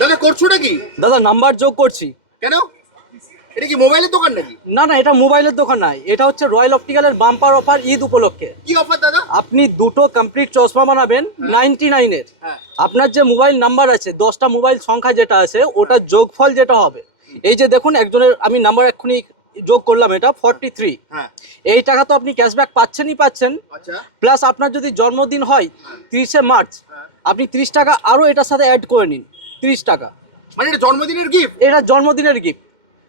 দাদা করছোটা কি? দাদা নাম্বার যোগ করছি। কেন? এটা কি মোবাইলের দোকান নাকি? না না, এটা মোবাইলের দোকান নাই, এটা হচ্ছে রয়্যাল অপটিক্যালের বাম্পার অফার ঈদ উপলক্ষে। কি অফার দাদা? আপনি দুটো কমপ্লিট চশমা বানাবেন 99-এর। হ্যাঁ। আপনার যে মোবাইল নাম্বার আছে, 10টা মোবাইল সংখ্যা যেটা আছে, ওটার যোগফল যেটা হবে, এই যে দেখুন একজনের আমি নাম্বার এক্ষুনি যোগ করলাম, এটা 43। হ্যাঁ। এই টাকা তো আপনি ক্যাশব্যাক পাচ্ছেনই পাচ্ছেন, আচ্ছা। প্লাস আপনার যদি জন্মদিন হয় 30শে মার্চ, আপনি 30 টাকা আরও এটার সাথে অ্যাড করে নিন, 30 টাকা। মানে এটা জন্মদিনের গিফট? এটা জন্মদিনের গিফট।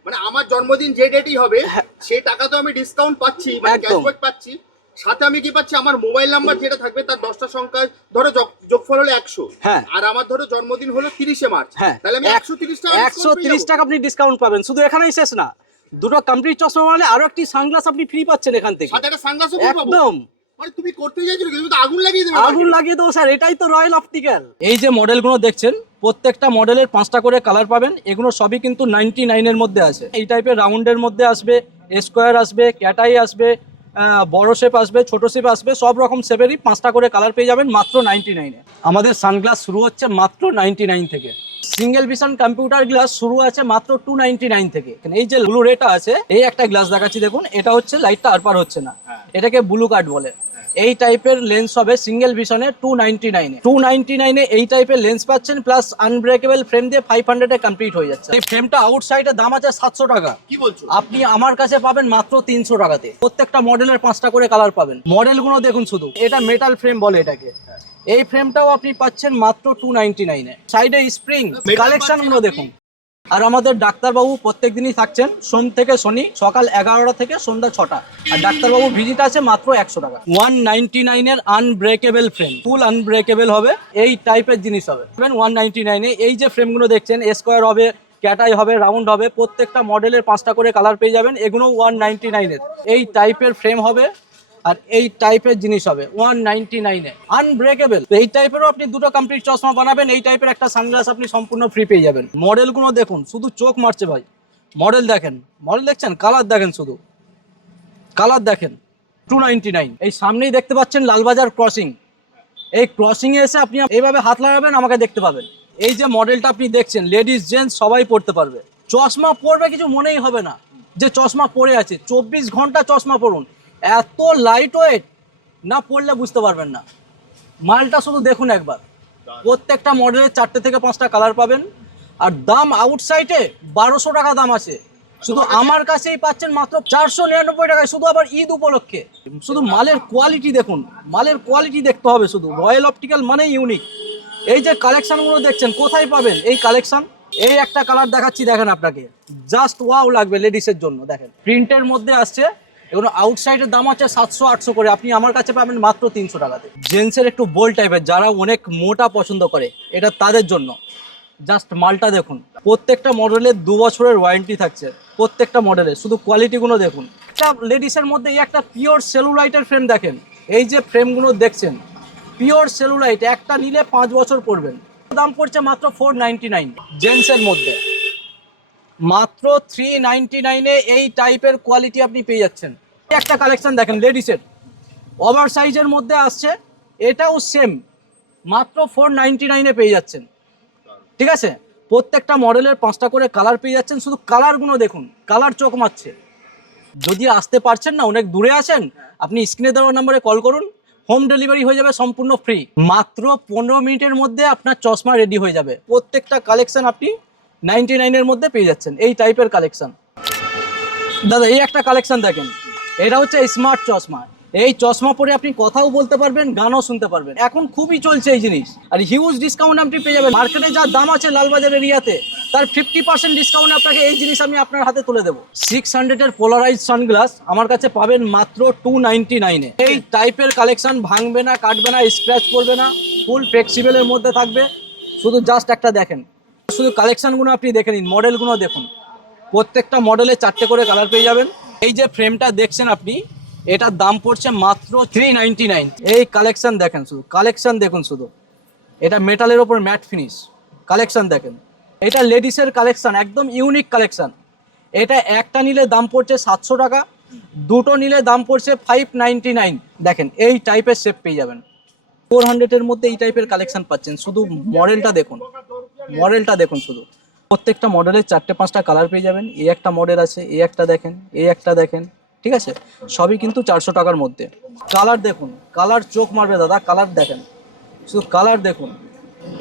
মানে আমার জন্মদিন যে ডেটই হবে সেই টাকা তো আমি ডিসকাউন্ট পাচ্ছি, মানে একদম। ক্যাশব্যাক পাচ্ছি। সাথে আমি কি পাচ্ছি? আমার মোবাইল নাম্বার যেটা থাকবে তার 10টা সংখ্যা, ধরো যোগফল হলো 100। হ্যাঁ। আর আমার ধরো জন্মদিন হলো 30শে মার্চ। হ্যাঁ, তাহলে আমি 130 টাকা 130 টাকা আপনি ডিসকাউন্ট পাবেন। শুধু এখানেই শেষ না, দুটো কমপ্লিট চশমা বানালে আরো একটি সানগ্লাস আপনি ফ্রি পাচ্ছেন এখান থেকে। সাথে একটা সানগ্লাসও পাবো? একদম। মানে তুমি করতে চাইছো কি? তুমি তো আগুন লাগিয়ে দেবে। আগুন লাগিয়ে দেবো স্যার, এটাই তো রয়্যাল অপটিক্যাল। এই যে মডেলগুলো দেখছেন, প্রত্যেকটা মডেলের 5টা করে কালার পাবেন। এগুলো সবই কিন্তু 99-এর মধ্যে আছে। এই টাইপের রাউন্ডের মধ্যে আসবে, স্কোয়ার আসবে, ক্যাটাই আসবে, বড় শেপ আসবে, ছোট শেপ আসবে, সব রকম শেপেরই 5টা করে কালার পেয়ে যাবেন মাত্র 99-এ। আমাদের সানগ্লাস শুরু হচ্ছে মাত্র 99 থেকে। সিঙ্গেল ভিশন কম্পিউটার গ্লাস শুরু আছে মাত্র 299 থেকে। এই যে ব্লু রেটা আছে, এই একটা গ্লাস দেখাচ্ছি দেখুন, এটা হচ্ছে লাইটটা আর পার হচ্ছে না, এটাকে ব্লু কার্ড বলে। এই টাইপের লেন্স হবে সিঙ্গেল ভিশনে 299-এ এই টাইপের লেন্স পাচ্ছেন, প্লাস আনব্রেকেবল ফ্রেম দিয়ে 500-এ কমপ্লিট হয়ে যাচ্ছে। এই ফ্রেমটা আউটসাইডের দাম আছে 700 টাকা। কি বলছো? আপনি আমার কাছে পাবেন মাত্র 300 টাকাতে। প্রত্যেকটা মডেলের 5টা করে কালার পাবেন। মডেলগুলো দেখুন শুধু, এটা মেটাল ফ্রেম বলে এটাকে। এই ফ্রেমটাও আপনি পাচ্ছেন মাত্র 299-এ। সাইডে স্প্রিং কালেকশনগুলো দেখুন। আর আমাদের ডাক্তারবাবু প্রত্যেক দিনই থাকছেন, সোম থেকে শনি সকাল 11টা থেকে সন্ধ্যা 6টা। আর ডাক্তারবাবু ভিজিট আছে মাত্র 100 টাকা। 199-এর আনব্রেকেবল ফ্রেম, ফুল আনব্রেকেবল হবে, এই টাইপের জিনিস হবে 199-এ। এই যে ফ্রেমগুলো দেখছেন, স্কোয়ার হবে, ক্যাটাই হবে, রাউন্ড হবে, প্রত্যেকটা মডেলের 5টা করে কালার পেয়ে যাবেন। এগুলো 199-এর এই টাইপের ফ্রেম হবে, আর এই টাইপের জিনিস হবে 199-এ আনব্রেকেবল। এই টাইপেরও আপনি দুটো কমপ্লিট চশমা বানাবেন, এই টাইপের একটা সানগ্লাস আপনি সম্পূর্ণ ফ্রি পেয়ে যাবেন। মডেলগুলো দেখুন, শুধু চোখ মারছে ভাই। মডেল দেখেন, মডেল দেখছেন, কালার দেখেন, শুধু কালার দেখেন। 299। এই সামনেই দেখতে পাচ্ছেন লালবাজার ক্রসিং, এই ক্রসিংয়ে এসে আপনি এইভাবে হাত লাগাবেন, আমাকে দেখতে পাবেন। এই যে মডেলটা আপনি দেখছেন, লেডিস জেন্টস সবাই পড়তে পারবে। চশমা পরবে কিছু মনেই হবে না যে চশমা পরে আছে। 24 ঘন্টা চশমা পরুন, এত লাইট ওয়েট, না পড়লে বুঝতে পারবেন না। মালটা শুধু দেখুন একবার। প্রত্যেকটা মডেলের 4টে থেকে 5টা কালার পাবেন। আর দাম আউটসাইডে 1200 টাকা দাম আছে, শুধু আমার কাছেই পাচ্ছেন মাত্র 499 টাকায়, শুধু আবার ঈদ উপলক্ষে। শুধু মালের কোয়ালিটি দেখুন, মালের কোয়ালিটি দেখতে হবে শুধু। রয়্যাল অপটিক্যাল মানে ইউনিক। এই যে কালেকশনগুলো দেখছেন, কোথায় পাবেন এই কালেকশন? এই একটা কালার দেখাচ্ছি, দেখেন, আপনাকে জাস্ট ওয়াও লাগবে লেডিসের জন্য। দেখেন প্রিন্টের মধ্যে আসছে, এগুলো আউটসাইডের দাম আছে 700-800 করে, আপনি আমার কাছে পাবেন মাত্র 300 টাকাতে। জেন্টসের একটু বোল্ড টাইপের, যারা অনেক মোটা পছন্দ করে, এটা তাদের জন্য। জাস্ট মালটা দেখুন, প্রত্যেকটা মডেলের 2 বছরের ওয়ারেন্টি থাকছে, প্রত্যেকটা মডেলে। শুধু কোয়ালিটিগুলো দেখুন। একটা লেডিসের মধ্যে এই একটা পিওর সেলুলাইটের ফ্রেম দেখেন, এই যে ফ্রেমগুলো দেখছেন পিওর সেলুলাইট, একটা নিলে 5 বছর পড়বেন। দাম পড়ছে মাত্র 499। জেন্টসের মধ্যে মাত্র 399-এ এই টাইপের কোয়ালিটি আপনি পেয়ে যাচ্ছেন। একটা কালেকশন দেখেন লেডিসের, ওভার সাইজের মধ্যে আসছে, এটাও সেম, মাত্র 499-এ পেয়ে যাচ্ছেন। ঠিক আছে, প্রত্যেকটা মডেলের 5টা করে কালার পেয়ে যাচ্ছেন। শুধু কালারগুলো দেখুন, কালার চোখ মারছে। যদি আসতে পারছেন না, অনেক দূরে আছেন, আপনি স্ক্রিনে দেওয়া নাম্বারে কল করুন, হোম ডেলিভারি হয়ে যাবে সম্পূর্ণ ফ্রি। মাত্র 15 মিনিটের মধ্যে আপনার চশমা রেডি হয়ে যাবে। প্রত্যেকটা কালেকশন আপনি 99-এর মধ্যে পেয়ে যাচ্ছেন, এই টাইপের কালেকশন। দাদা এই একটা কালেকশন দেখেন, এটা হচ্ছে স্মার্ট চশমা। এই চশমা পরে আপনি কথাও বলতে পারবেন, গানও শুনতে পারবেন। এখন খুবই চলছে এই জিনিস, আর হিউজ ডিসকাউন্ট আপনি পেয়ে যাবেন। মার্কেটে যা দাম আছে লালবাজার এরিয়াতে, তার 50% ডিসকাউন্ট আপনাকে এই জিনিস আমি আপনার হাতে তুলে দেবো। 600-এর পোলারাইজ সানগ্লাস আমার কাছে পাবেন মাত্র 299-এ। এই টাইপের কালেকশন ভাঙবে না, কাটবে না, স্ক্র্যাচ পড়বে না, ফুল ফ্লেক্সিবলের মধ্যে থাকবে। শুধু জাস্ট একটা দেখেন, শুধু কালেকশনগুলো আপনি দেখে নিন, মডেলগুলো দেখুন। প্রত্যেকটা মডেলে 4টে করে কালার পেয়ে যাবেন। এই যে ফ্রেমটা দেখছেন আপনি, এটার দাম পড়ছে মাত্র 399। এই কালেকশন দেখেন, শুধু কালেকশন দেখুন শুধু। এটা মেটালের ওপর ম্যাট ফিনিশ, কালেকশন দেখেন। এটা লেডিসের কালেকশন, একদম ইউনিক কালেকশন। এটা একটা নিলে দাম পড়ছে 700 টাকা, দুটো নিলে দাম পড়ছে 599। দেখেন এই টাইপের শেপ পেয়ে যাবেন। 400-এর মধ্যে এই টাইপের কালেকশন পাচ্ছেন। শুধু মডেলটা দেখুন, মডেলটা দেখুন শুধু, প্রত্যেকটা মডেলের 4-5টা কালার পেয়ে যাবেন। এই একটা মডেল আছে, এই একটা দেখেন, এই একটা দেখেন, ঠিক আছে, সবই কিন্তু 400 টাকার মধ্যে। কালার দেখুন, কালার চোখ মারবে দাদা, কালার দেখেন, শুধু কালার দেখুন।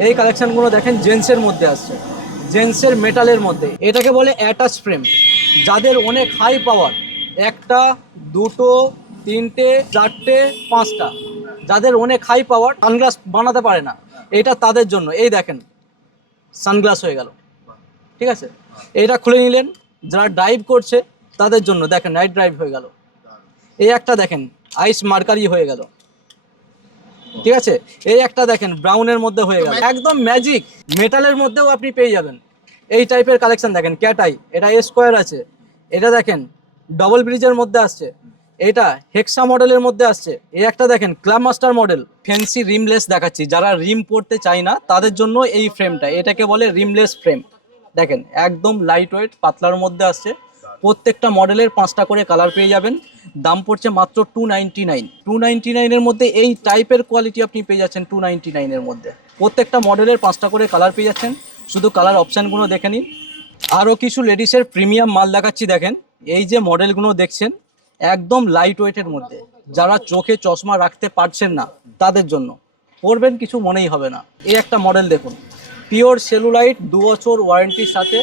এই কালেকশনগুলো দেখেন জেন্টসের মধ্যে আসছে, জেন্টসের মেটালের মধ্যে। এটাকে বলে অ্যাটাচ ফ্রেম, যাদের অনেক হাই পাওয়ার, একটা, দুটো, তিনটে, চারটে, পাঁচটা, যাদের অনেক হাই পাওয়ার সানগ্লাস বানাতে পারে না, এটা তাদের জন্য। এই দেখেন সানগ্লাস হয়ে গেল, ঠিক আছে, এটা খুলে নিলেন। যারা ড্রাইভ করছে তাদের জন্য দেখেন নাইট ড্রাইভ হয়ে গেল। এই একটা দেখেন আইস মার্কারি হয়ে গেল, ঠিক আছে। এই একটা দেখেন ব্রাউনের মধ্যে হয়ে গেল, একদম ম্যাজিক। মেটালের মধ্যেও আপনি পেয়ে যাবেন এই টাইপের কালেকশন। দেখেন ক্যাটাই, এটা স্কোয়ার আছে, এটা দেখেন ডবল ব্রিজের মধ্যে আসছে, এটা হেক্সা মডেলের মধ্যে আসছে। এই একটা দেখেন club master model, fancy rimless দেখাচ্ছি। যারা রিম পড়তে চায় না তাদের জন্য এই ফ্রেমটা, এটাকে বলে রিমলেস ফ্রেম। দেখেন একদম লাইট ওয়েট পাতলার মধ্যে আসছে। প্রত্যেকটা মডেলের 5টা করে কালার পেয়ে যাবেন। দাম পড়ছে মাত্র 299। 299-এর মধ্যে এই টাইপের কোয়ালিটি আপনি পেয়ে যাচ্ছেন 299-এর মধ্যে। প্রত্যেকটা মডেলের 5টা করে কালার পেয়ে যাচ্ছেন, শুধু কালার অপশানগুলো দেখে নিন। আরও কিছু লেডিসের প্রিমিয়াম মাল দেখাচ্ছি। দেখেন এই যে মডেলগুলো দেখছেন একদম লাইট ওয়েটের মধ্যে, যারা চোখে চশমা রাখতে পারছেন না তাদের জন্য, পরবেন কিছু মনেই হবে না। এই একটা মডেল দেখুন, পিওর সেলুলাইট, 2 বছর ওয়ারেন্টির সাথে।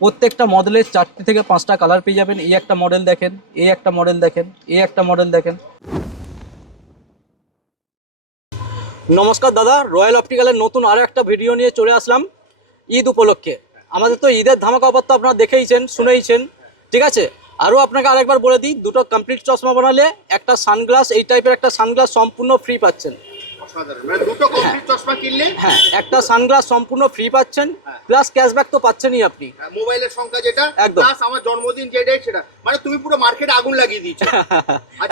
প্রত্যেকটা মডেলের 4টে থেকে 5টা কালার পেয়ে যাবেন। এই একটা মডেল দেখেন, এই একটা মডেল দেখেন, এই একটা মডেল দেখেন। নমস্কার দাদা, রয়্যাল অপটিক্যালের নতুন আরও একটা ভিডিও নিয়ে চলে আসলাম ঈদ উপলক্ষে। আমাদের তো ঈদের ধামাকা অফার তো আপনারা দেখেইছেন, শুনেইছেন, ঠিক আছে। আরও আপনাকে আরেকবার বলে দিই, দুটো কমপ্লিট চশমা বানালে একটা সানগ্লাস, এই টাইপের একটা সানগ্লাস সম্পূর্ণ ফ্রি পাচ্ছেন। মানে দুটো কমপ্লিট চশমা কিনলে হ্যাঁ, একটা সানগ্লাস সম্পূর্ণ ফ্রি পাচ্ছেন, প্লাস ক্যাশব্যাক তো পাচ্ছেনই আপনি। মোবাইলের সংখ্যা যেটা, একদম। প্লাস আমার জন্মদিন যেটা, সেটা মানে তুমি পুরো মার্কেটে আগুন লাগিয়ে দিয়েছো।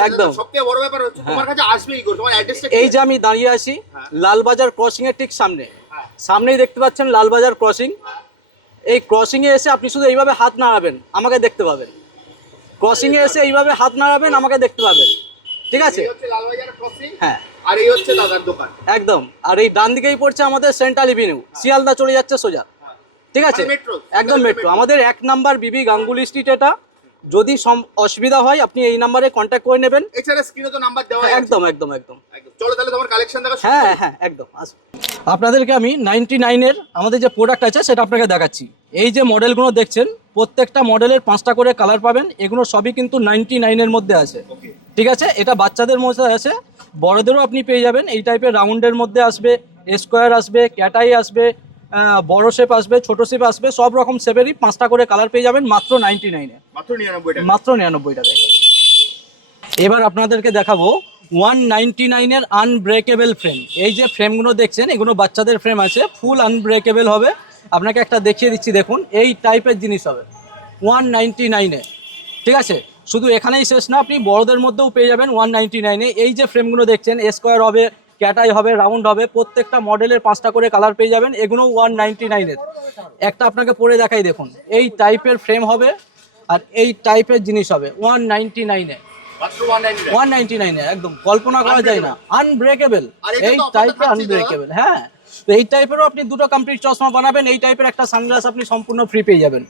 একদম। সবথেকে বড় ব্যাপার হচ্ছে তোমার কাছে আসবেই গো, তোমার অ্যাড্রেসটা। এই যে আমি দাঁড়িয়ে আছি লালবাজার ক্রসিং এর ঠিক সামনে, সামনেই দেখতে পাচ্ছেন লালবাজার ক্রসিং। এই ক্রসিং এ এসে আপনি শুধু এইভাবে হাত নাড়াবেন, আমাকে দেখতে পাবেন। ক্রসিং এ এসে এইভাবে হাত নাড়াবেন, আমাকে দেখতে পাবেন, ঠিক আছে। এই হচ্ছে লালবাজার ক্রসিং, হ্যাঁ, আর এই হচ্ছে দাদার দোকান, একদম। আর এই ডান দিকেই পড়ছে আমাদের সেন্ট্রাল এভিনিউ, শিয়ালদা চলে যাচ্ছে সোজা, ঠিক আছে, একদম মেট্রো। আমাদের 1 নাম্বার বিবি গাঙ্গুলি স্ট্রিট এটা। যদি অসুবিধা হয় আপনি এই নাম্বারে কন্ট্যাক্ট করে নেবেন। এছাড়া স্ক্রিনে তো নাম্বার দেওয়া আছে। একদম একদম একদম। চলো তাহলে তোমার কালেকশন দেখা শুরু হ্যাঁ করি। হ্যাঁ একদম। আসুন, আপনাদেরকে আমি 99-এর আমাদের যে প্রোডাক্ট আছে সেটা আপনাকে দেখাচ্ছি। এই যে মডেলগুলো দেখছেন, প্রত্যেকটা মডেলের 5টা করে কালার পাবেন। এগুলো সবই কিন্তু 99-এর মধ্যে আছে, ওকে। ঠিক আছে। এটা বাচ্চাদের মধ্যে আছে, বড়দেরও আপনি পেয়ে যাবেন। এই টাইপের রাউন্ডের মধ্যে আসবে, স্কোয়ার আসবে, ক্যাটাই আসবে, বড় শেপ আসবে, ছোট শেপ আসবে, সব রকম শেপেরই 5টা করে কালার পেয়ে যাবেন মাত্র 99-এ, মাত্র 99 টাকা। মাত্র 99 টাকায়। এবার আপনাদেরকে দেখাবো 199-এর আনব্রেকেবল ফ্রেম। এই যে ফ্রেমগুলো দেখছেন এগুলো বাচ্চাদের ফ্রেম আছে, ফুল আনব্রেকেবল হবে। আপনাকে একটা দেখিয়ে দিচ্ছি, দেখুন এই টাইপের জিনিস হবে 199-এ, ঠিক আছে। শুধু এখানেই শেষ না, আপনি বড়দের মধ্যেও পেয়ে যাবেন 199-এ। এই যে ফ্রেমগুলো দেখছেন স্কোয়ার হবে, ক্যাটাই হবে, রাউন্ড হবে, প্রত্যেকটা মডেলের 5টা করে কালার পেয়ে যাবেন। এগুলো 199-এর। একটা আপনাকে পরে দেখাই, দেখুন এই টাইপের ফ্রেম হবে আর এই টাইপের জিনিস হবে 199-এ, মাত্র 199 199-এ। একদম কল্পনা করা যায় না, আনব্রেকেবল। আর এটা এই তো অফারটা টাইপের থাকছে আনব্রেকেবল, হ্যাঁ। তো এই টাইপেরও আপনি দুটো কমপ্লিট চশমা বানাবেন, এই টাইপের একটা সানগ্লাস আপনি সম্পূর্ণ ফ্রি পেয়ে যাবেন।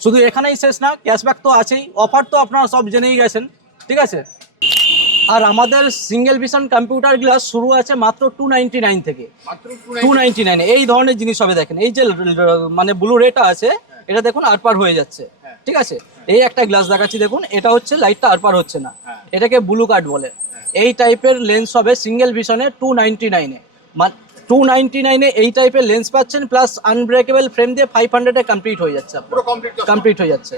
শুধু এখানেই শেষ না, ক্যাশব্যাক তো আছেই, অফার তো আপনারা সব জেনেই গেছেন, ঠিক আছে। আর আমাদের সিঙ্গেল ভিশন কম্পিউটার গ্লাস শুরু আছে মাত্র 299 থেকে, মাত্র 299-এ। এই ধরনের জিনিস হবে, দেখেন এই যে মানে ব্লু রেটা আছে, এটা দেখুন আরপার হয়ে যাচ্ছে, ঠিক আছে। এই একটা গ্লাস দেখাচ্ছি, দেখুন এটা হচ্ছে লাইটটা আরপার হচ্ছে না, এটাকে ব্লু কার্ড বলে। এই টাইপের লেন্স হবে সিঙ্গেল ভিশনে 299-এ। 299-এ এই টাইপের লেন্স পাচ্ছেন, প্লাস আনব্রেকেবল ফ্রেম দিয়ে 500-এ কমপ্লিট হয়ে যাচ্ছে, পুরো কমপ্লিট কমপ্লিট হয়ে যাচ্ছে।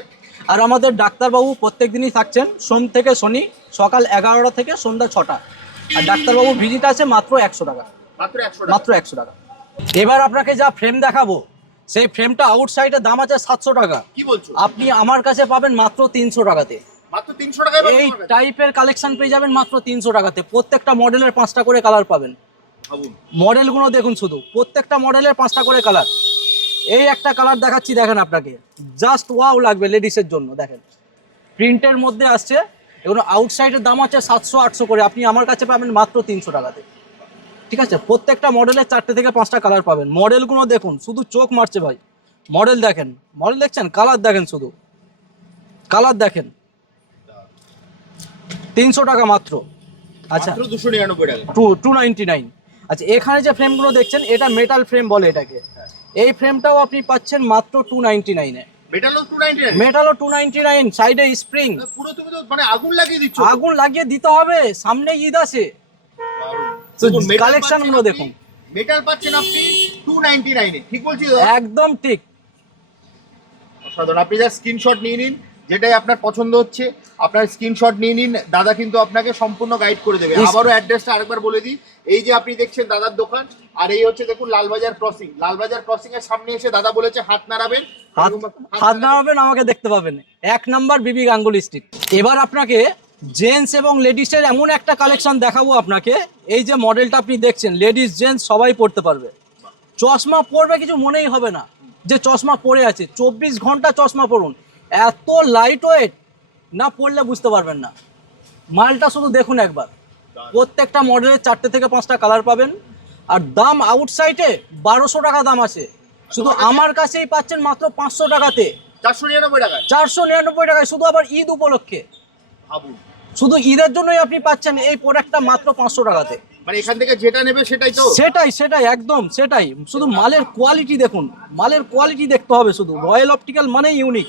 আর আমাদের ডাক্তারবাবু প্রত্যেক দিনই থাকছেন, সোম থেকে শনি সকাল 11টা থেকে সন্ধ্যা 6টা। আর ডাক্তারবাবু ভিজিট আছে মাত্র 100 টাকা, মাত্র 100 টাকা। মাত্র 100 টাকা। এবার আপনাকে যা ফ্রেম দেখাবো, সেই ফ্রেমটা আউটসাইডের দাম আছে 700 টাকা, কি বলছো? আপনি আমার কাছে পাবেন মাত্র 300 টাকাতে। মাত্র 300 টাকায় এই টাইপের কালেকশন পেয়ে যাবেন মাত্র 300 টাকাতে। প্রত্যেকটা মডেলের 5টা করে কালার পাবেন। ভাবুন, মডেলগুলো দেখুন, শুধু প্রত্যেকটা মডেলের 5টা করে কালার। এই একটা কালার দেখাচ্ছি, দেখেন আপনাকে জাস্ট ওয়াও লাগবে লেডিসের জন্য। দেখেন প্রিন্টের মধ্যে আসছে, এগুলো আউটসাইডের দাম আছে 700-800 করে, আপনি আমার কাছে পাবেন মাত্র 300 টাকাতে। ঠিক আছে, প্রত্যেকটা মডেলের 4টে থেকে 5টা কালার পাবেন। মডেলগুলো দেখুন, শুধু চোখ মারছে ভাই। মডেল দেখেন, মডেল দেখছেন, কালার দেখেন, শুধু কালার দেখেন। 300 টাকা মাত্র। আচ্ছা, মাত্র 299 টাকা। 299। আচ্ছা, এখানে যে ফ্রেমগুলো দেখছেন এটা মেটাল ফ্রেম বলে এটাকে। এই ফ্রেমটাও আপনি পাচ্ছেন মাত্র 299 এ। মেটালও 299। মেটালও 299, সাইডে স্প্রিং। পুরো তুমি তো মানে আগুন লাগিয়ে দিচ্ছ। আগুন লাগিয়ে দিতে হবে, সামনে ঈদ আছে। কালেকশন গুলো দেখুন। মেটাল পাচ্ছেন আপনি 299 এ, ঠিক বলছি তো? একদম ঠিক। অসাধারণ। আপনি যা স্ক্রিনশট নিয়ে নিন, যেটাই আপনার পছন্দ হচ্ছে আপনার স্ক্রিনশট নিয়ে নিন, দাদা কিন্তু আপনাকে সম্পূর্ণ গাইড করে দেবে। আবারও অ্যাড্রেসটা আরেকবার বলে দিই, এই যে আপনি দেখছেন দাদার দোকান, আর এই হচ্ছে দেখুন লালবাজার ক্রসিং। লালবাজার ক্রসিং এর সামনে এসে দাদা বলেছে হাত নাড়াবেন, হাত নামাবেন, আমাকে দেখতে পাবেন। 1 নাম্বার বিবি গাঙ্গুলি স্ট্রিট। এবার আপনাকে জেন্টস এবং লেডিসের এমন একটা কালেকশন দেখাবো আপনাকে। এই যে মডেলটা আপনি দেখছেন, লেডিস জেন্টস সবাই পড়তে পারবে। চশমা পরবে কিছু মনেই হবে না যে চশমা পরে আছে। 24 ঘন্টা চশমা পরুন, এত লাইট ওয়েট, না পড়লে বুঝতে পারবেন না। মালটা শুধু দেখুন একবার। প্রত্যেকটা মডেলের 4টে থেকে 5টা কালার পাবেন। আর দাম আউটসাইডে 1200 টাকা দাম আছে, শুধু আমার কাছেই পাচ্ছেন মাত্র 500 টাকাতে। 499 টাকা। 499 টাকায়, শুধু আবার ঈদ উপলক্ষে। ভাবুন, শুধু ঈদের জন্যই আপনি পাচ্ছেন এই প্রোডাক্টটা মাত্র 500 টাকাতে। মানে এখান থেকে যেটা নেবে সেটাই তো। সেটাই একদম সেটাই। শুধু মালের কোয়ালিটি দেখুন, মালের কোয়ালিটি দেখতে হবে শুধু। রয়্যাল অপটিক্যাল মানে ইউনিক।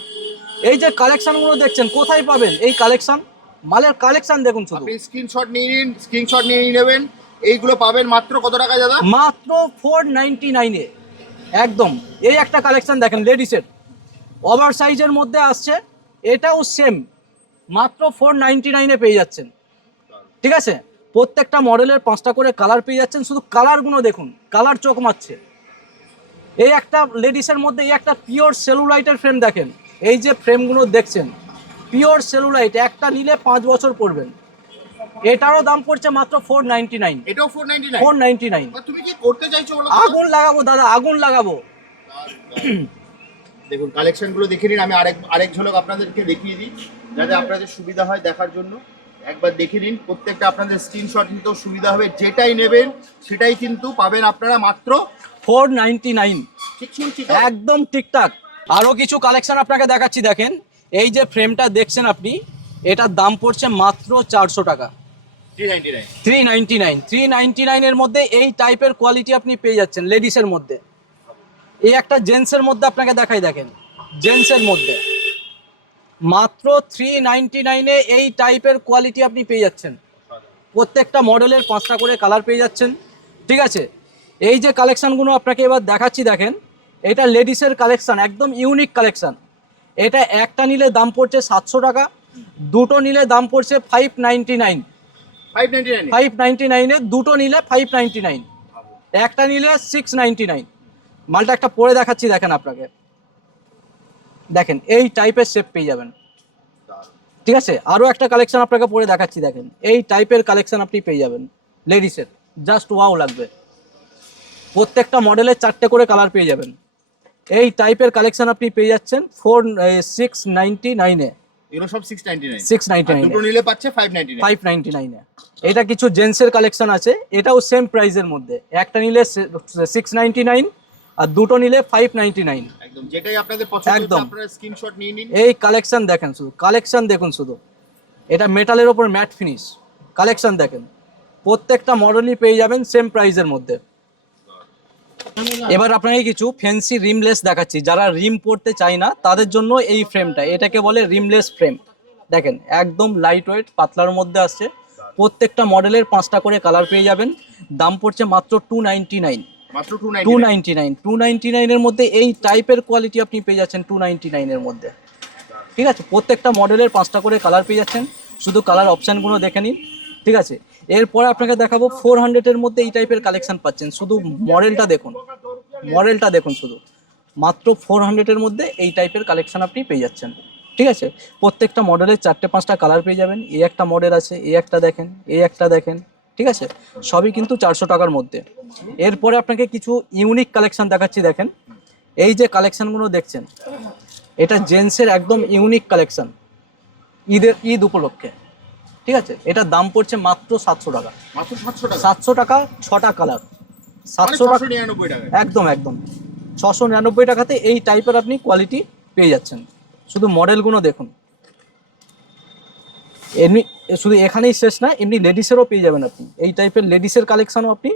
এই যে কালেকশনগুলো দেখছেন, কোথায় পাবেন এই কালেকশন? মালের কালেকশন দেখুন শুধু। আপনি স্ক্রিনশট নিয়ে নিন, স্ক্রিনশট নিয়ে নেবেন। এইগুলো পাবেন মাত্র কত টাকা দাদা? মাত্র 499 এ। একদম। এই একটা কালেকশন দেখেন লেডিসের, ওভার সাইজের মধ্যে আসছে, এটাও সেম, মাত্র 499 এ পেয়ে যাচ্ছেন। ঠিক আছে, প্রত্যেকটা মডেলের 5টা করে কালার পেয়ে যাচ্ছেন। শুধু কালারগুলো দেখুন, কালার চোখ মারছে। এই একটা লেডিসের মধ্যে এই একটা পিওর সেলুলাইটের ফ্রেম দেখেন। এই যে ফ্রেমগুলো দেখছেন, পিওর সেলুলাইট, একটা নিলে 5 বছর পরবেন। এটারও দাম পড়ছে মাত্র 499। এটাও 499। 499। তুমি কি করতে চাইছো বলো? আগুন লাগাবো দাদা, আগুন লাগাবো। দেখুন কালেকশনগুলো দেখে নিন। আমি আরেক ঝলক আপনাদেরকে দেখিয়ে দিই, যাতে আপনাদের সুবিধা হয় দেখার জন্য। একবার দেখে নিন, প্রত্যেকটা আপনাদের স্ক্রিনশট নিতেও সুবিধা হবে। যেটাই নেবেন সেটাই কিন্তু পাবেন আপনারা মাত্র 499। ঠিক শুনছি তো? একদম ঠিকঠাক। আরো কিছু কালেকশন আপনাকে দেখাচ্ছি, দেখেন। এই যে ফ্রেমটা দেখছেন আপনি, এটার দাম পড়ছে মাত্র 400 টাকা। 399। 399। 399 এর মধ্যে এই টাইপের কোয়ালিটি আপনি পেয়ে যাচ্ছেন লেডিসের মধ্যে। এই একটা জেন্টসের মধ্যে আপনাকে দেখাই, দেখেন জেন্টসের মধ্যে মাত্র 399 এ এই টাইপের কোয়ালিটি আপনি পেয়ে যাচ্ছেন। প্রত্যেকটা মডেলের 5টা করে কালার পেয়ে যাচ্ছেন। ঠিক আছে, এই যে কালেকশনগুলো আপনাকে এবার দেখাচ্ছি, দেখেন এটা লেডিসের কালেকশন, একদম ইউনিক কালেকশন। এটা একটা নিলে দাম পড়ছে 700 টাকা, দুটো নিলে দাম পড়ছে 599। 599। 599 এ দুটো নিলে 599, একটা নিলে 699। মালটা একটা পরে দেখাচ্ছি, দেখেন আপনাকে, দেখেন এই টাইপের শেপ পেয়ে যাবেন। ঠিক আছে, আরও একটা কালেকশন আপনাকে পরে দেখাচ্ছি, দেখেন এই টাইপের কালেকশন আপনি পেয়ে যাবেন লেডিসের। জাস্ট ওয়াও লাগবে। প্রত্যেকটা মডেলের 4টে করে কালার পেয়ে যাবেন। এই টাইপের কালেকশন আপনি পেয়ে যাচ্ছেন 699 এ। এগুলো সব 699। 699 দুটো নিলে পাচ্ছে 599। 599 এ। এটা কিছু জেন্টসের কালেকশন আছে, এটাও সেম প্রাইসের মধ্যে। একটা নিলে 699 আর দুটো নিলে 599। একদম যেটাই আপনাদের পছন্দ একদম। হচ্ছে আপনারা স্ক্রিনশট নিয়ে নিন। এই কালেকশন দেখেন শুধু, কালেকশন দেখুন শুধু। এটা মেটালের ওপর ম্যাট ফিনিশ কালেকশন দেখেন। প্রত্যেকটা মডেলই পেয়ে যাবেন সেম প্রাইসের মধ্যে। এবার আপনাকে কিছু ফ্যান্সি রিমলেস দেখাচ্ছি। যারা রিম পড়তে চায় না তাদের জন্য এই ফ্রেমটা, এটাকে বলে রিমলেস ফ্রেম। দেখেন একদম লাইট ওয়েট, পাতলার মধ্যে আসছে। প্রত্যেকটা মডেলের 5টা করে কালার পেয়ে যাবেন। দাম পড়ছে মাত্র 299। মাত্র 299। 299 এর মধ্যে এই টাইপের কোয়ালিটি আপনি পেয়ে যাচ্ছেন 299 এর মধ্যে। ঠিক আছে, প্রত্যেকটা মডেলের 5টা করে কালার পেয়ে যাচ্ছেন। শুধু কালার অপশানগুলো দেখে নিন। ঠিক আছে, এরপরে আপনাকে দেখাবো 400 এর মধ্যে এই টাইপের কালেকশন পাচ্ছেন। শুধু মডেলটা দেখুন, মডেলটা দেখুন শুধু। মাত্র 400 এর মধ্যে এই টাইপের কালেকশন আপনি পেয়ে যাচ্ছেন। ঠিক আছে, প্রত্যেকটা মডেলের 4টে-5টা কালার পেয়ে যাবেন। এই একটা মডেল আছে, এই একটা দেখেন, এই একটা দেখেন। ঠিক আছে, সবই কিন্তু 400 টাকার মধ্যে। এরপরে আপনাকে কিছু ইউনিক কালেকশন দেখাচ্ছি, দেখেন এই যে কালেকশনগুলো দেখছেন, এটা জেন্টসের একদম ইউনিক কালেকশন ঈদ উপলক্ষে। ঠিক আছে, এটার দাম পড়ছে মাত্র 700 টাকা। মাত্র 700 টাকা? 700 টাকা, 6টা কালার, 700 টাকা, 699 টাকা। একদম একদম 699 টাকাতে এই টাইপের আপনি কোয়ালিটি পেয়ে যাচ্ছেন। শুধু মডেলগুলো দেখুন, এমনি শুধু এখানেই শেষ না, এমনি লেডিসেরও পেয়ে যাবেন আপনি। এই টাইপের লেডিসের কালেকশনও আপনি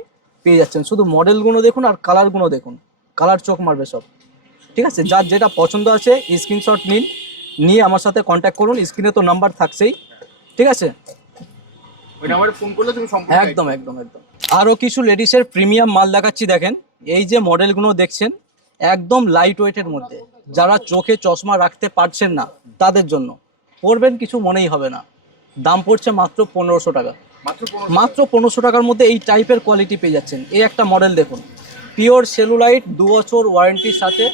পেয়ে যাচ্ছেন। শুধু মডেলগুলো দেখুন আর কালারগুলো দেখুন, কালার চোখ মারবে সব। ঠিক আছে, যার যেটা পছন্দ আছে স্ক্রিনশট নিন, নিয়ে আমার সাথে কন্ট্যাক্ট করুন। স্ক্রিনে তো নাম্বার থাকছেই, ঠিক আছে, ওই নম্বরে ফোন করলে তুমি সম্পূর্ণ একদম একদম একদম। আরও কিছু লেডিসের প্রিমিয়াম মাল দেখাচ্ছি দেখেন। এই যে মডেলগুলো দেখছেন একদম লাইট ওয়েটের মধ্যে, যারা চোখে চশমা রাখতে পারছেন না তাদের জন্য, পরবেন কিছু মনেই হবে না। দাম পড়ছে মাত্র 1500 টাকা। মাত্র 1500 টাকার মধ্যে এই টাইপের কোয়ালিটি পেয়ে যাচ্ছেন। এই একটা মডেল দেখুন, পিওর সেলুলাইট, 2 বছর ওয়ারেন্টির সাথে,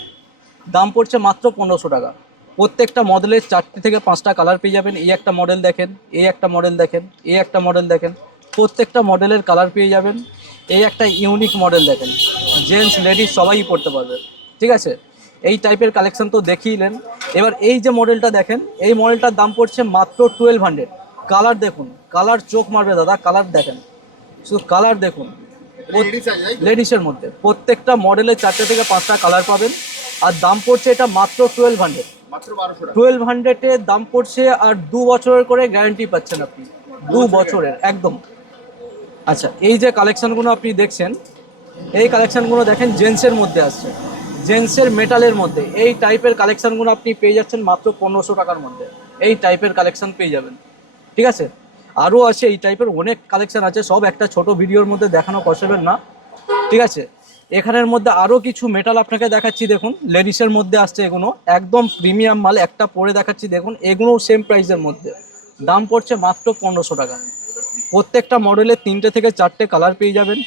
দাম পড়ছে মাত্র 1500 টাকা। প্রত্যেকটা মডেলের 4টে থেকে 5টা কালার পেয়ে যাবেন। এই একটা মডেল দেখেন, এই একটা মডেল দেখেন, এই একটা মডেল দেখেন, প্রত্যেকটা মডেলের কালার পেয়ে যাবেন। এই একটা ইউনিক মডেল দেখেন, জেন্টস লেডিস সবাই পড়তে পারবে। ঠিক আছে, এই টাইপের কালেকশন তো দেখিয়েলেন। এবার এই যে মডেলটা দেখেন, এই মডেলটার দাম পড়ছে মাত্র 1200। কালার দেখুন, কালার চোখ মারবে দাদা, কালার দেখেন, শুধু কালার দেখুন। লেডিসের মধ্যে প্রত্যেকটা মডেলের 4টে থেকে 5টা কালার পাবেন। আর দাম পড়ছে এটা মাত্র 1200। মাত্র 1200 টাকা। 1200 দাম পড়ছে, আর 2 বছরের করে গ্যারান্টি পাচ্ছেন আপনি, 2 বছরের একদম। আচ্ছা, এই যে কালেকশনগুলো আপনি দেখছেন, এই কালেকশনগুলো দেখেন জেন্টসের মধ্যে আসছে, জেন্টসের মেটালের মধ্যে। এই টাইপের কালেকশনগুলো আপনি পেয়ে যাচ্ছেন মাত্র 1500 টাকার মধ্যে। এই টাইপের কালেকশন পেয়ে যাবেন। ঠিক আছে, আরও আছে এই টাইপের অনেক কালেকশন আছে, সব একটা ছোট ভিডিওর মধ্যে দেখানো পসিবল না। ঠিক আছে, এখানের মধ্যে আরও কিছু মেটাল আপনাকে দেখাচ্ছি দেখুন, লেডিসের মধ্যে আসছে এগুলো, একদম প্রিমিয়াম মাল। একটা পরে দেখাচ্ছি দেখুন, এগুলোও সেম প্রাইসের মধ্যে, দাম পড়ছে মাত্র 1500 টাকা। প্রত্যেকটা মডেলের 3টে থেকে 4টে কালার পেয়ে যাবেন।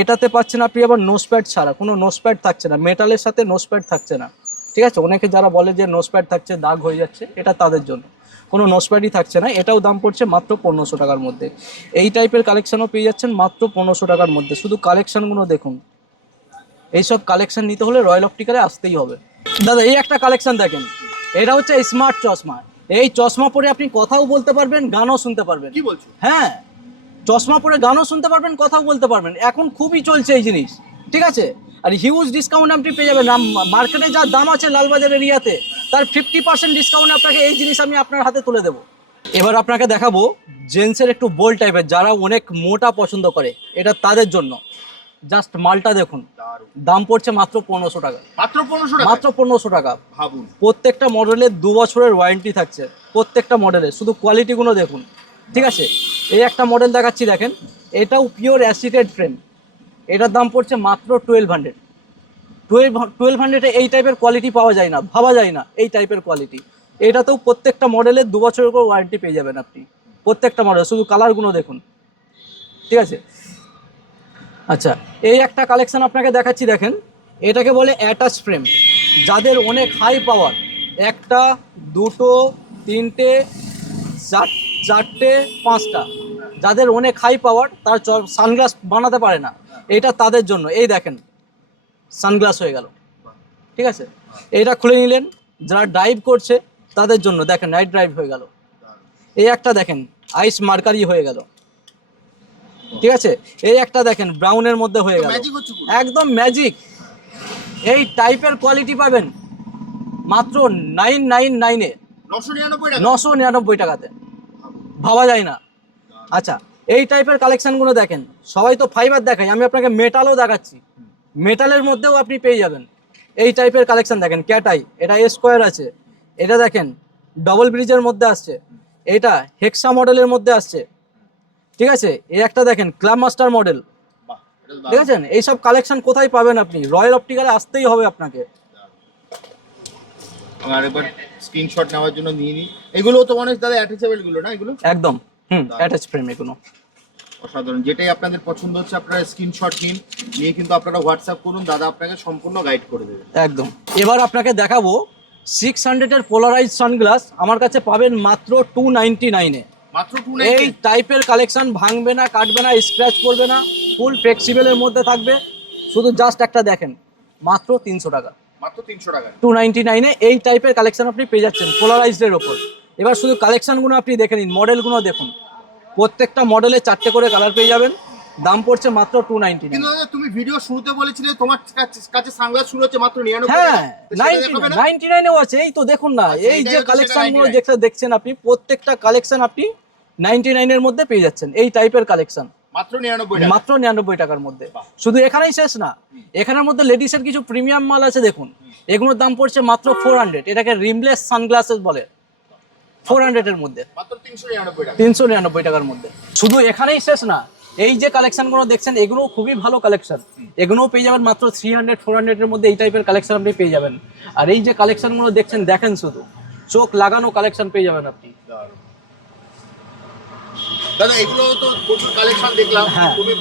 এটাতে পাচ্ছেন আপনি আবার নোসপ্যাড ছাড়া, কোনো নোসপ্যাড থাকছে না, মেটালের সাথে নোসপ্যাড থাকছে না। ঠিক আছে, অনেকে যারা বলে যে নোসপ্যাড থাকছে দাগ হয়ে যাচ্ছে, এটা তাদের জন্য, কোনো নোসপ্যাডই থাকছে না। এটাও দাম পড়ছে মাত্র 1500 টাকার মধ্যে। এই টাইপের কালেকশনও পেয়ে যাচ্ছেন মাত্র 1500 টাকার মধ্যে। শুধু কালেকশনগুলো দেখুন, এইসব কালেকশন নিতে হলে রয়্যাল অপটিক্যালে আসতেই হবে। দাদা এই একটা কালেকশন দেখেন, এটা হচ্ছে স্মার্ট চশমা। এই চশমা পরে আপনি কথাও বলতে পারবেন, গানও শুনতে পারবেন। কি বলছো? হ্যাঁ, চশমা পরে গানও শুনতে পারবেন, কথাও বলতে পারবেন। এখন খুবই চলছে এই জিনিস। ঠিক আছে, আর হিউজ ডিসকাউন্ট আপনি পেয়ে যাবেন। মার্কেটে যা দাম আছে লালবাজার এরিয়াতে, তার 50% ডিসকাউন্ট আপনাকে এই জিনিস আমি আপনার হাতে তুলে দেবো। এবার আপনাকে দেখাবো জেন্টসের একটু বোল্ড টাইপের, যারা অনেক মোটা পছন্দ করে, এটা তাদের জন্য। জাস্ট মালটা দেখুন, দাম পড়ছে মাত্র 1500 টাকা। মাত্র 1500 টাকা? মাত্র 1500 টাকা। ভাবুন, প্রত্যেকটা মডেলের 2 বছরের ওয়ারেন্টি থাকছে, প্রত্যেকটা মডেলে। শুধু কোয়ালিটিগুলো দেখুন। ঠিক আছে, এই একটা মডেল দেখাচ্ছি দেখেন, এটাও পিওর অ্যাসিটেড ফ্রেম। এটার দাম পড়ছে মাত্র 1200। 1200-এ এই টাইপের কোয়ালিটি পাওয়া যায় না, ভাবা যায় না এই টাইপের কোয়ালিটি। এটাতেও প্রত্যেকটা মডেলের 2 বছরের করে ওয়ারেন্টি পেয়ে যাবেন আপনি, প্রত্যেকটা মডেল। শুধু কালারগুলো দেখুন। ঠিক আছে, আচ্ছা, এই একটা কালেকশন আপনাকে দেখাচ্ছি দেখেন, এটাকে বলে অ্যাটাচ ফ্রেম। যাদের অনেক হাই পাওয়ার, 1টা 2টো 3টে 4টে 5টা, যাদের অনেক হাই পাওয়ার, তার সানগ্লাস বানাতে পারে না, এটা তাদের জন্য। এই দেখেন, সানগ্লাস হয়ে গেল। ঠিক আছে, এটা খুলে নিলেন, যারা ড্রাইভ করছে তাদের জন্য, দেখেন নাইট ড্রাইভ হয়ে গেল। এই একটা দেখেন, আইস মার্কারি হয়ে গেল। ঠিক আছে, এই একটা দেখেন ব্রাউনের মধ্যে হয়ে গেল, একদম ম্যাজিক। এই টাইপের কোয়ালিটি পাবেন মাত্র 999-এ, 999 টাকাতে, ভাবা যায় না। আচ্ছা, এই টাইপের কালেকশনগুলো দেখেন, সবাই তো ফাইবার দেখায়, আমি আপনাকে মেটালও দেখাচ্ছি। মেটালের মধ্যেও আপনি পেয়ে যাবেন এই টাইপের কালেকশন। দেখেন ক্যাটাই, এটা স্কোয়ার আছে। এটা দেখেন ডবল ব্রিজের মধ্যে আসছে, এটা হেক্সা মডেলের মধ্যে আসছে। ঠিক আছে, এই একটা দেখেন ক্লাব মাস্টার মডেল। ঠিক আছে, এইসব কালেকশন কোথায় পাবেন আপনি? রয়্যাল অপটিক্যালে আসতেই হবে আপনাকে। আরেকবার স্ক্রিনশট নেওয়ার জন্য নিয়ে নিন। এগুলো তো অনেক দাদা অ্যাটাচেবল গুলো না, এগুলো একদম অ্যাটাচ ফ্রেম এগুলো। অসাধারণ, যেটাই আপনাদের পছন্দ হচ্ছে আপনারা স্ক্রিনশট নিন, নিয়ে কিন্তু আপনারা হোয়াটসঅ্যাপ করুন, দাদা আপনাকে সম্পূর্ণ গাইড করে দেবে একদম। এবার আপনাকে দেখাবো 600-এর পোলারাইজ সানগ্লাস। আমার কাছে পাবেন মাত্র 299-এ। মাত্র এই টাইপের কালেকশন ভাঙবে না, কাটবে না, স্ক্র্যাচ করবে না, ফুল ফ্লেক্সিবলের মধ্যে থাকবে। শুধু জাস্ট একটা দেখেন, মাত্র 300 টাকা। মাত্র 300 টাকা, 299-এ এই টাইপের কালেকশন আপনি পেয়ে যাচ্ছেন পোলারাইজডের ওপর। এবার শুধু কালেকশনগুলো আপনি দেখে নিন, মডেলগুলো দেখুন। প্রত্যেকটা মডেলে 4টে করে কালার পেয়ে যাবেন, দাম পড়ছে মাত্র 299। কিন্তু দাদা তুমি ভিডিও শুরুতে বলেছিলে তোমার কাছে সানগ্লাস শুরু হচ্ছে মাত্র 99 হ্যাঁ, টাকা। তো সেটা দেখাবে না? 99 এও আছে। এই তো দেখুন না, আচ্ছা, এই এটাই যে হচ্ছে কালেকশন সেটা গুলো 99 দেখছেন আপনি, প্রত্যেকটা কালেকশন আপনি 99 এর মধ্যে পেয়ে যাচ্ছেন। এই টাইপের কালেকশন মাত্র 99 টাকা। মাত্র 99 টাকার মধ্যে। শুধু এখানেই শেষ না, এখানের মধ্যে লেডিসের কিছু প্রিমিয়াম মাল আছে দেখুন, এগুলোর দাম পড়ছে মাত্র 400। এটাকে রিমলেস সানগ্লাসেস বলে। 400 এর মধ্যে, মাত্র 399 টাকা। 399 টাকার মধ্যে। শুধু এখানেই শেষ না, এই যে কালেকশনগুলো দেখছেন এগুলো খুবই ভালো কালেকশন, এগুলোও পেয়ে যাবেন মাত্র 300 400 এর মধ্যে। এই টাইপের কালেকশন আপনি পেয়ে যাবেন। আর এই যে কালেকশনগুলো দেখছেন, দেখেন শুধু চোখ লাগানো কালেকশন পেয়ে যাবেন আপনি। দাদা এগুলো তো প্রচুর কালেকশন দেখলাম, হ্যাঁ। তুমি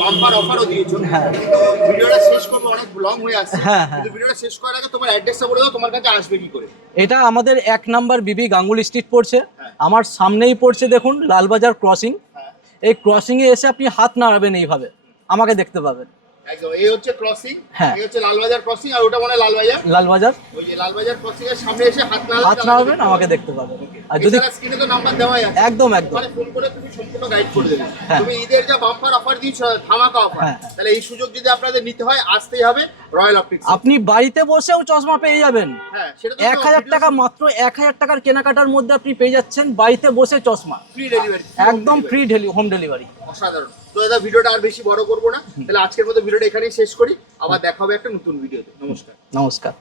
বাম্পার অফারও দিয়েছো। হ্যাঁ। কিন্তু ভিডিওটা শেষ করবো, অনেক লং হয়ে আসছে। হ্যাঁ, হ্যাঁ। কিন্তু ভিডিওটা শেষ করার আগে তোমার অ্যাড্রেসটা বলে দাও, তোমার কাছে আসবে কি করে? এটা আমাদের 1 নাম্বার বিবি গাঙ্গুলি স্ট্রিট পড়ছে, হ্যাঁ। আমার সামনেই পড়ছে দেখুন লালবাজার ক্রসিং। হ্যাঁ, এই ক্রসিং এ এসে আপনি হাত নাড়াবেন, এইভাবে আমাকে দেখতে পাবেন। একদম। এই হচ্ছে ক্রসিং, হ্যাঁ। এই হচ্ছে লালবাজার ক্রসিং, আর ওটা মানে লালবাজার। লালবাজার ওই যে লালবাজার ক্রসিং এর সামনে এসে হাত হাত নাড়াবেন, আমাকে দেখতে পাবেন। আর যদি স্ক্রিনে তো নাম্বার দেওয়াই আছে, একদম একদম মানে ফোন করে তুমি সম্পূর্ণ গাইড করে দেবে। হ্যাঁ। তুমি ঈদের যা বাম্পার অফার দিয়েছো, ধামাকা অফার, হ্যাঁ। তাহলে এই সুযোগ যদি আপনাদের নিতে হয় আসতেই হবে রয়্যাল অপটিক্স। আপনি বাড়িতে বসেও চশমা পেয়ে যাবেন। হ্যাঁ, সেটা তো 1000 টাকা, মাত্র 1000 টাকার কেনাকাটার মধ্যে আপনি পেয়ে যাচ্ছেন বাড়িতে বসে চশমা, ফ্রি ডেলিভারি, একদম ফ্রি হোম ডেলিভারি। অসাধারণ। তো দাদা ভিডিওটা আর বেশি বড় করবো না, তাহলে আজকের মতো ভিডিওটা এখানেই শেষ করি, আবার দেখা হবে একটা নতুন ভিডিওতে। নমস্কার। নমস্কার।